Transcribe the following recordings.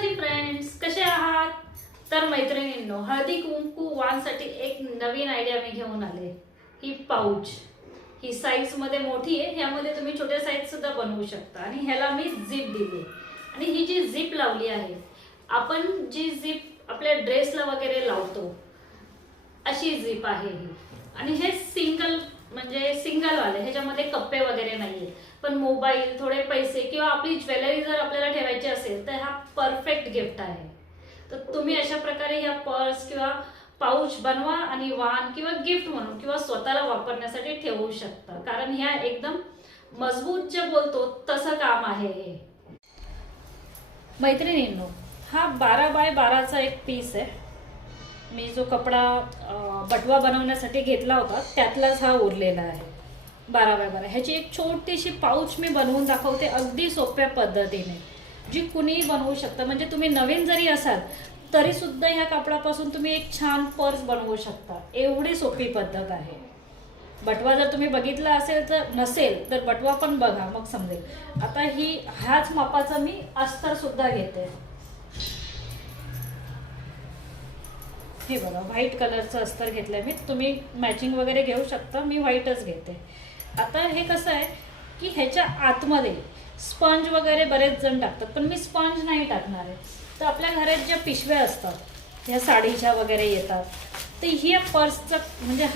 माझी फ्रेंड्स, कसे आहात? तर मैत्रिणींनो, हळदी कुंकू वानसाठी एक नवीन आयडिया मी घेऊन आले. ही पाऊच, ही साईज मध्ये मोठी आहे. ह्यामध्ये तुम्ही छोटे साईज सुद्धा बनवू शकता. आणि ह्याला मी झिप दिली आणि ही जी झिप लावली आहे, आपण जी झिप आपल्या ड्रेसला वगैरे लावतो अशी झिप आहे ही. आणि हे सिंगल वाले, ह्याच्यामध्ये कप्पे वगैरे नाहीये. पण मोबाईल, थोडे पैसे किंवा आपली ज्वेलरी जर आपल्याला ठेवायची असेल तर हा परफेक्ट गिफ्ट आहे. तर तुम्ही अशा प्रकारे ह्या पर्स किंवा पाऊच बनवा आणि वान किंवा गिफ्ट म्हणून किंवा स्वतःला वापरण्यासाठी ठेवू शकता. कारण ह्या एकदम मजबूत जे बोलतो तसं काम आहे हे. मैत्रिणींनो, हा 12 बाय 12चा एक पीस आहे. मी जो कपडा बटवा बनवण्यासाठी घेतला होता त्यातलाच हा उरलेला आहे. 12 बाय 12 ह्याची एक छोटीशी पाऊच मी बनवून दाखवते अगदी सोप्या पद्धतीने, जी कुणीही बनवू शकतं. म्हणजे तुम्ही नवीन जरी असाल तरी सुद्धा ह्या कापडापासून तुम्ही एक छान पर्स बनवू शकता. एवढी सोपी पद्धत आहे. बटवा जर तुम्ही बघितला नसेल तर बटवा पण बघा, मग समजेल. आता ह्याच मापाचा मी अस्तर सुद्धा घेते. हे बघा, व्हाईट कलरचं अस्तर घेतलंय मी. तुम्ही मॅचिंग वगैरे घेऊ शकता, मी व्हाईटच घेते. आता हे कसं आहे की ह्याच्या आतमध्ये स्पंज वगैरे बरेच जण टाकतात, पण मी स्पंज नाही टाकणार आहे. तर आपल्या घरात ज्या पिशव्या असतात, ह्या साडीच्या वगैरे येतात, तर ही पर्सचं म्हणजे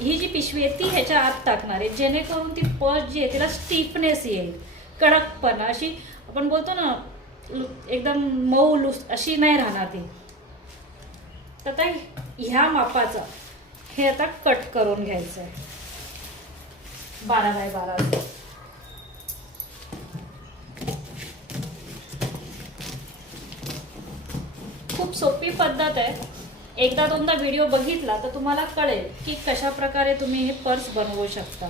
ही जी पिशवी आहे ती ह्याच्या आत टाकणार आहे, जेणेकरून ती पर्स जी आहे तिला स्टिफनेस येईल, कडकपणा. अशी आपण बोलतो ना एकदम मऊ लूस अशी नाही राहणार ती. तर आता ह्या मापाचा हे आता कट करून घ्यायचं आहे 12 बाय 12. खूप सोपी पद्धत आहे. एकदा दोनदा व्हिडिओ बघितला तर तुम्हाला कळेल की कशा प्रकारे तुम्ही हे पर्स बनवू शकता.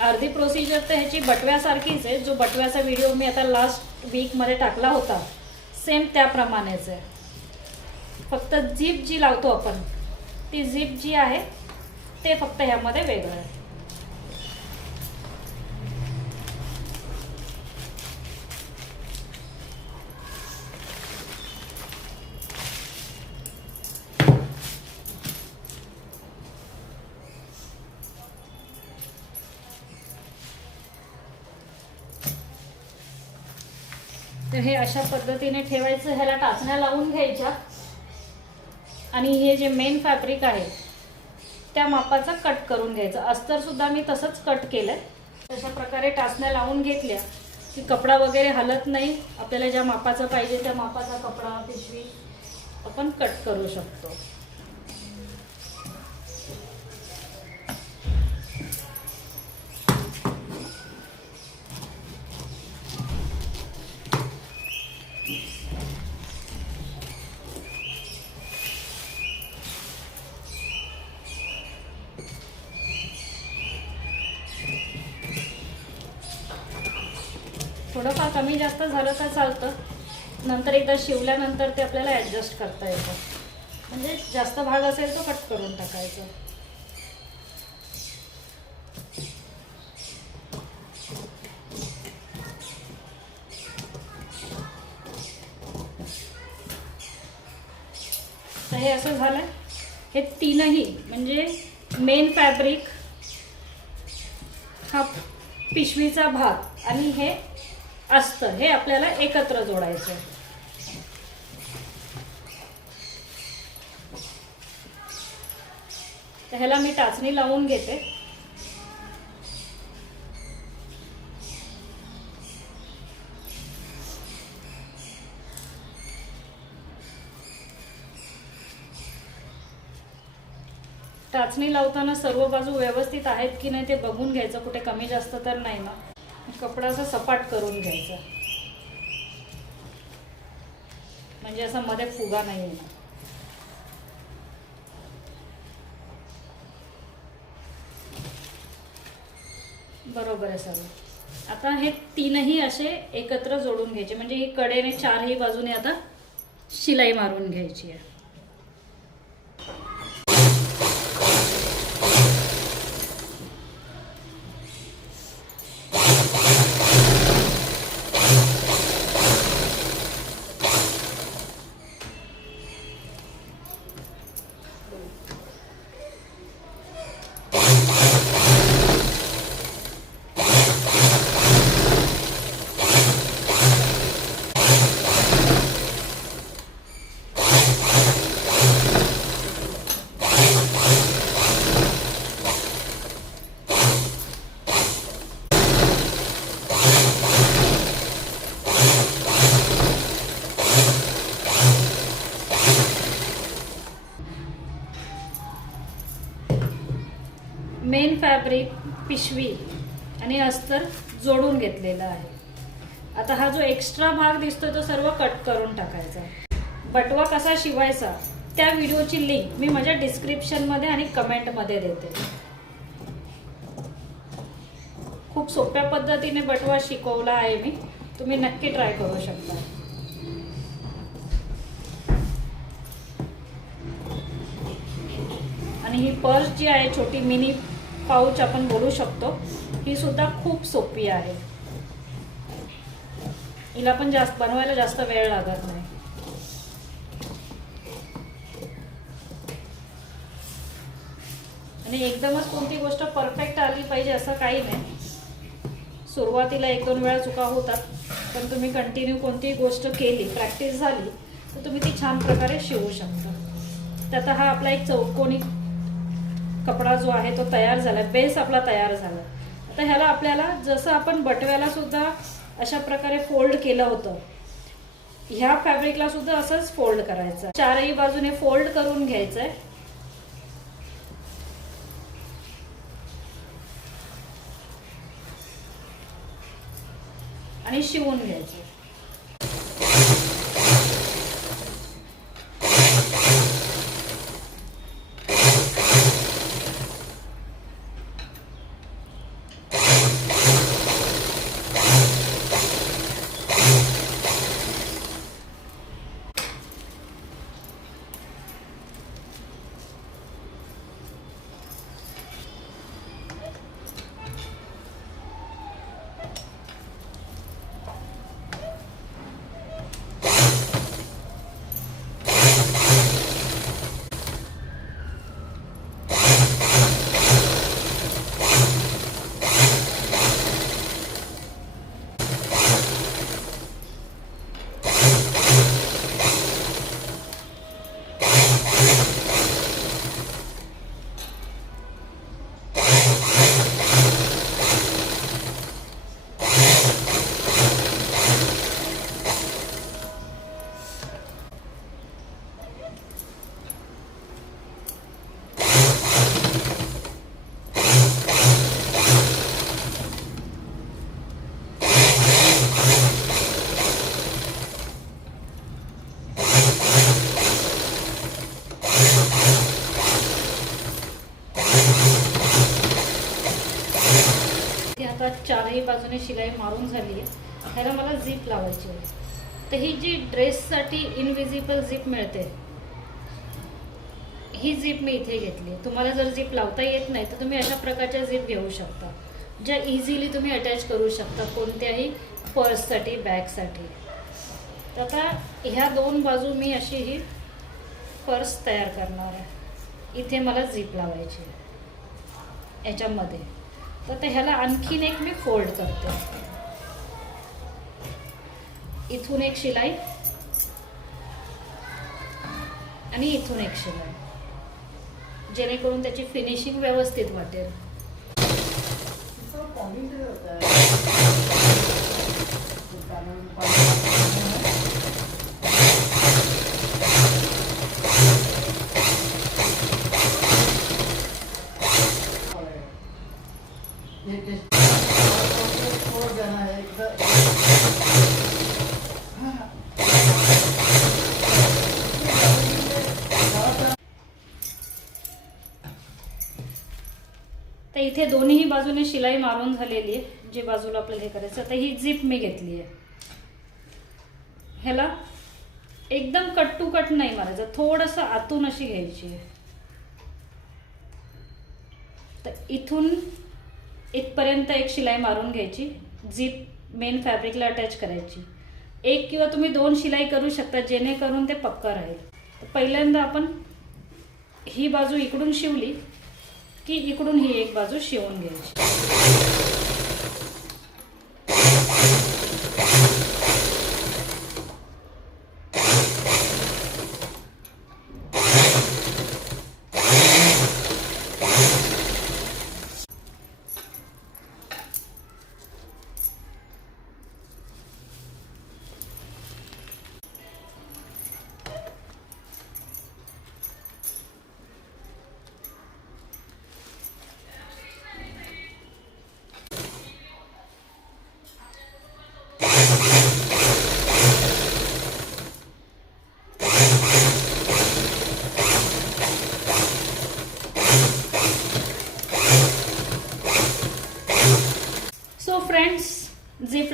अर्धी प्रोसिजर तर ह्याची बटव्यासारखीच आहे. जो बटव्याचा व्हिडिओ मी आता लास्ट वीकमध्ये टाकला होता सेम त्याप्रमाणेच आहे. फक्त झिप जी लावतो आपण, ती झिप जी आहे ते फक्त ह्यामध्ये वेगळं आहे. तर हे अशा पद्धतीने ठेवायचं. ह्याला टाचण्या लावून घ्यायच्या आणि हे जे मेन फॅब्रिक आहे त्या मापाचा कट करून घ्यायचं. अस्तर सुद्धा मी तसंच कट केलंय. तशा प्रकारे टाचण्या लावून घेतल्या की कपडा वगैरे हलत नाही. आपल्याला ज्या मापाचा पाहिजे त्या मापाचा कपडा, पिशवी आपण कट करू शकतो. थोडंफार कमी जास्त झालं तर चालतं. नंतर एकदा शिवल्यानंतर ते आपल्याला ॲडजस्ट करता येतं. म्हणजे जास्त भाग असेल तो कट करून टाकायचा. तर हे असं झालं. हे तीनही म्हणजे मेन फॅब्रिक, हा पिशवीचा भाग आणि हे अस्तर, हे आपल्याला एकत्र जोडायचं. तर ह्याला मी टाचणी लावून घेते. टाचणी लावताना सर्व बाजू व्यवस्थित आहेत की नाही ते बघून घ्यायचं. कुठे कमी जास्त तर नाही ना. कपडा असा सपाट करून घ्यायचा, म्हणजे असा मध्ये फुगा नाही येणार. बरोबर आहे सगळं. आता हे तीनही असे एकत्र जोडून घ्यायचे. म्हणजे ही कडेने चारही बाजूने आता शिलाई मारून घ्यायची आहे. फॅब्रिक, पिशवी आणि अस्तर जोडून घेतलेलं आहे. आता हा जो एक्स्ट्रा भाग दिसतोय तो सर्व कट करून टाकायचा. बटवा कसा शिवायचा त्या व्हिडिओची लिंक मी माझ्या डिस्क्रिप्शनमध्ये आणि कमेंटमध्ये देते. खूप सोप्या पद्धतीने बटवा शिकवला आहे मी, तुम्ही नक्की ट्राय करू शकता. आणि ही पर्स जी आहे, छोटी मिनी पाऊच आपण बोलू शकतो, ही सुद्धा खूप सोपी आहे. हिला पण बनवायला जास्त वेळ लागत नाही. आणि एकदमच कोणती गोष्ट परफेक्ट आली पाहिजे असं काही नाही. सुरुवातीला 1-2 वेळा चुका होतात, पण तुम्ही कंटिन्यू कोणतीही गोष्ट केली, प्रॅक्टिस झाली तर तुम्ही ती छान प्रकारे शिवू शकता. तर आता हा आपला एक चौकोनी कपडा जो आहे तो तयार झाला, बेस आपला तयार झाला. आता ह्याला आपल्याला जसं आपण बटव्याला सुद्धा अशा प्रकारे फोल्ड केलं होतं, ह्या फॅब्रिकला सुद्धा असंच फोल्ड करायचं. चारही बाजूने फोल्ड करून घ्यायचं आहे आणि शिवून घ्यायचं. आता चारही बाजूने शिलाई मारून झाली आहे. ह्याला मला झिप लावायची आहे. तर ही जी ड्रेससाठी इनविजिबल झिप मिळते, ही झिप मी इथे घेतली. तुम्हाला जर झिप लावता येत नाही तर तुम्ही अशा प्रकारच्या झिप घेऊ शकता, ज्या इझिली तुम्ही अटॅच करू शकता कोणत्याही पर्ससाठी, बॅगसाठी. तर आता ह्या 2 बाजू मी अशी ही पर्स तयार करणार आहे. इथे मला झिप लावायची आहे याच्यामध्ये. तर ह्याला आणखीन एक मी फोल्ड करते. इथून एक शिलाई आणि इथून एक शिलाई, जेणेकरून त्याची फिनिशिंग व्यवस्थित वाटेल. तर इथे दोन्ही बाजूने शिलाई मारून झालेली आहे, जी बाजूला आपल्याला हे करायचं. आता ही झिप मी घेतली आहे. ह्याला एकदम कट टू कट नाही मारायचं, थोडंसं आतून अशी घ्यायची आहे. तर इथून इथपर्यंत एक शिलाई मारून घ्यायची, झिप मेन फॅब्रिकला अटॅच करायची. 1 किंवा तुम्ही 2 शिलाई करू शकता, जेणेकरून ते पक्का राहील. तर पहिल्यांदा आपण ही बाजू इकडून शिवली की इकडून ही एक बाजू शिवून घ्यायची.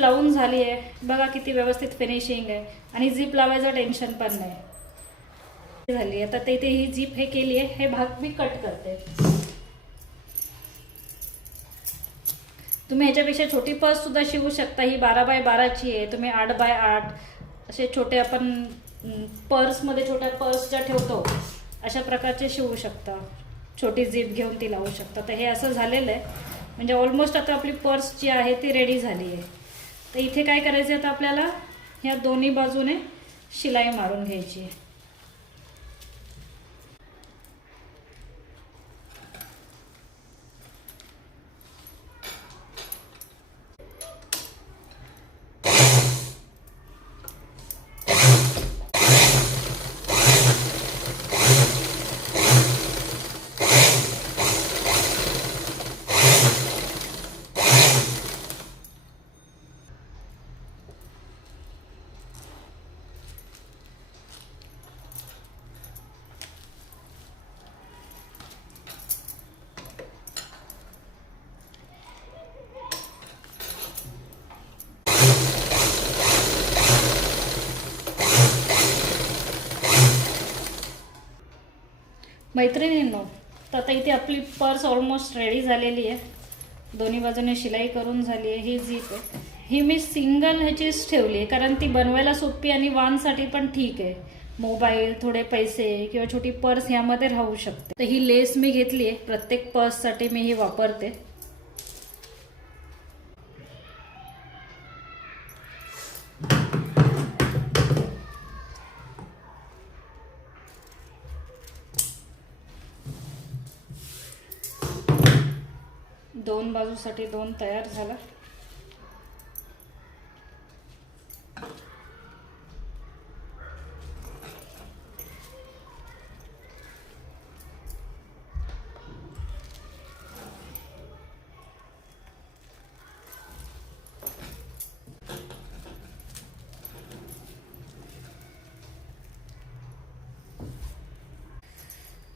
लावून झाली आहे बघा, किती व्यवस्थित फिनिशिंग आहे आणि झीप लावायचं टेन्शन पण नाही झाली. आता ते इथे ही झीप हे केली आहे, हे भाग मी कट करते. तुम्ही ह्याच्यापेक्षा छोटी पर्स सुद्धा शिवू शकता. ही 12x12ची आहे, तुम्ही 8x8 असे छोटे आपण पर्समध्ये छोट्या पर्स ज्या ठेवतो अशा प्रकारचे शिवू शकता. छोटी झीप घेऊन ती लावू शकता. तर हे असं झालेलं आहे म्हणजे ऑलमोस्ट आता आपली पर्स जी आहे ती रेडी झाली आहे. तर इथे काय करायचं, आता आपल्याला ह्या दोन्ही बाजूने शिलाई मारून घ्यायची आहे. मैत्रिणींनो, तर आता इथे आपली पर्स ऑलमोस्ट रेडी झालेली आहे. दोन्ही बाजूने शिलाई करून झाली आहे. ही झीप आहे, ही मी सिंगल ह्याचीच ठेवली आहे कारण ती बनवायला सोपी आणि वानसाठी पण ठीक आहे. मोबाईल, थोडे पैसे किंवा छोटी पर्स ह्यामध्ये राहू शकते. तर ही लेस मी घेतली आहे, प्रत्येक पर्ससाठी मी ही वापरते. दोन बाजूसाठी दोन तयार झाला.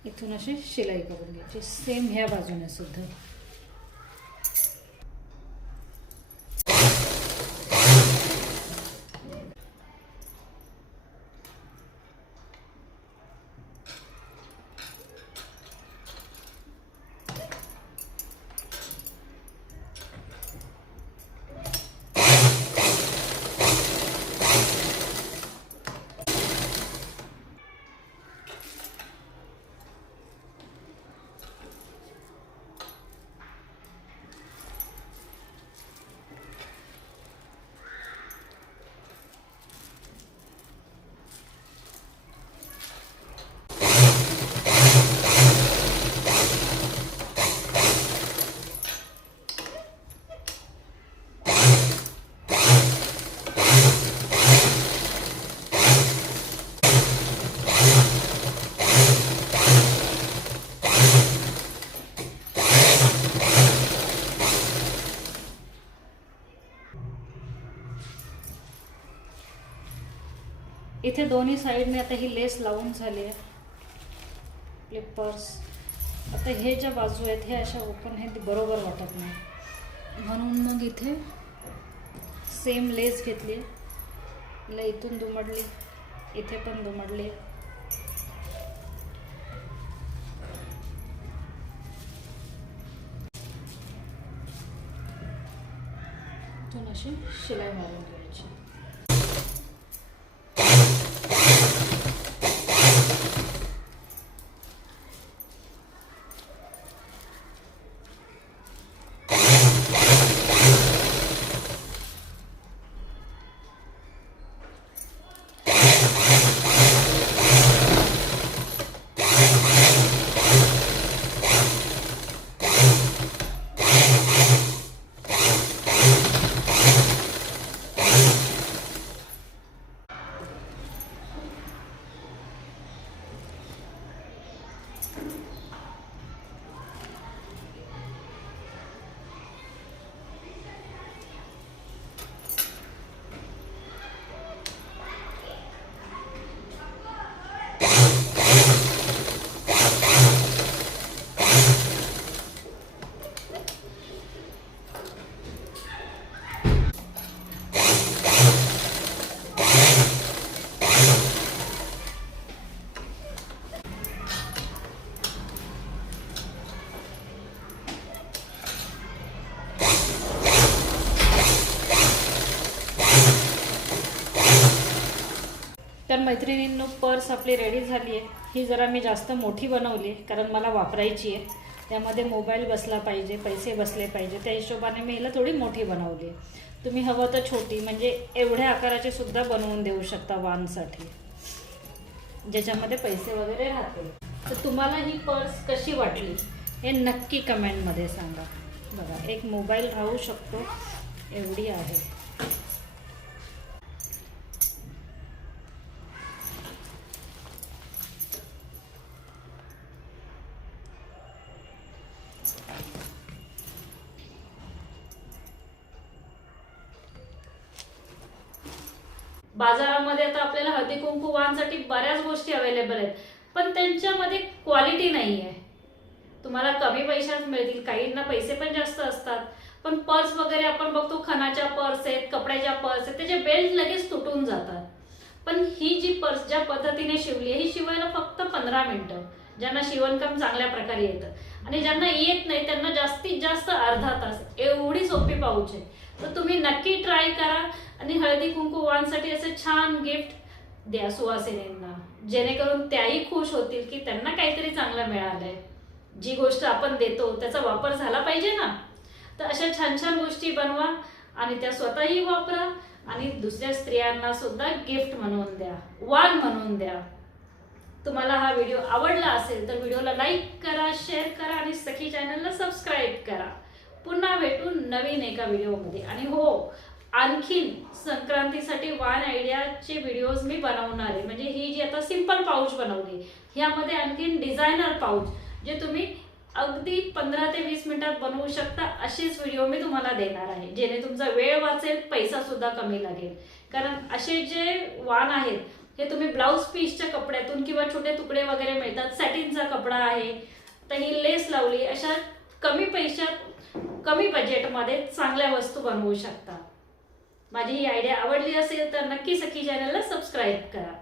इथून अशी शिलाई करून घ्यायची, सेम ह्या बाजूने सुद्धा. इथे दोन्ही साईडने आता ही लेस लावून झाली आहे आपली पर्स. आता हे ज्या बाजू आहेत हे अशा ओपन आहेत, बरोबर वाटत नाही, म्हणून मग इथे सेम लेस घेतली. हिला इथून दुमडली, इथे पण दुमडली. इथून अशी शिलाई मारून घ्यायची. तर मैत्रिणींनो, पर्स आपली रेडी झाली आहे. ही जरा मी जास्त मोठी बनवली आहे कारण मला वापरायची आहे. त्यामध्ये मोबाईल बसला पाहिजे, पैसे बसले पाहिजे, त्या हिशोबाने मी हिला थोडी मोठी बनवली आहे. तुम्ही हवं तर छोटी म्हणजे एवढ्या आकाराची सुद्धा बनवून देऊ शकता वानसाठी, ज्याच्यामध्ये पैसे वगैरे राहतील. तर तुम्हाला ही पर्स कशी वाटली हे नक्की कमेंटमध्ये सांगा. बघा, एक मोबाईल राहू शकतो एवढी आहे. बाजारामध्ये आता आपल्याला हळदी कुंकू वाहनसाठी बऱ्याच गोष्टी अवेलेबल आहेत, पण त्यांच्यामध्ये क्वालिटी नाही आहे. तुम्हाला कमी पैशात मिळतील, काहींना पैसे पण जास्त असतात. पण पर्स वगैरे आपण बघतो, खणाच्या पर्स आहेत, कपड्याच्या पर्स आहेत, त्याचे बेल्ट लगेच तुटून जातात. पण ही जी पर्स ज्या पद्धतीने शिवली आहे, ही शिवायला फक्त 15 मिनिटं, ज्यांना शिवणकाम चांगल्या प्रकारे येतं. आणि ज्यांना येत नाही त्यांना जास्तीत जास्त अर्धा तास, एवढी सोपी पाऊच आहे. तर तुम्ही नक्की ट्राय करा आणि हळदी कुंकू वाहनसाठी असे छान गिफ्ट द्या सुवासिनींना, जेणेकरून त्याही खुश होतील की त्यांना काहीतरी चांगलं मिळालंय. जी गोष्ट आपण देतो त्याचा वापर झाला पाहिजे ना. तर अशा छान छान गोष्टी बनवा आणि त्या स्वतःही वापरा आणि दुसऱ्या स्त्रियांना सुद्धा गिफ्ट म्हणून द्या, वाण म्हणून द्या. तुम्हाला हा व्हिडिओ आवडला असेल तर व्हिडिओला लाईक करा, शेअर करा आणि सखी चॅनलला सबस्क्राईब करा. पुन्हा भेटू नवीन एका व्हिडिओमध्ये. आणि हो, आणखीन संक्रांतीसाठी वान आयडियाचे व्हिडिओज मी बनवणार आहे. म्हणजे ही जी आता सिंपल पाऊच बनवली, ह्यामध्ये आणखीन डिझायनर पाऊच जे तुम्ही अगदी 15 ते 20 मिनिटात बनवू शकता, असेच व्हिडिओ मी तुम्हाला देणार आहे, जेणे तुमचा वेळ वाचेल, पैसा सुद्धा कमी लागेल. कारण असे जे वान आहेत हे तुम्ही ब्लाउज पीसच्या कपड्यातून किंवा छोटे तुकडे वगैरे मिळतात, सॅटिनचा कपडा आहे, तर ही लेस लावली, अशा कमी पैशात कमी बजेटमध्ये चांगल्या वस्तू बनवू शकता. माझी ही आयडिया आवडली असेल तर नक्की सखी चॅनलला सबस्क्राईब करा.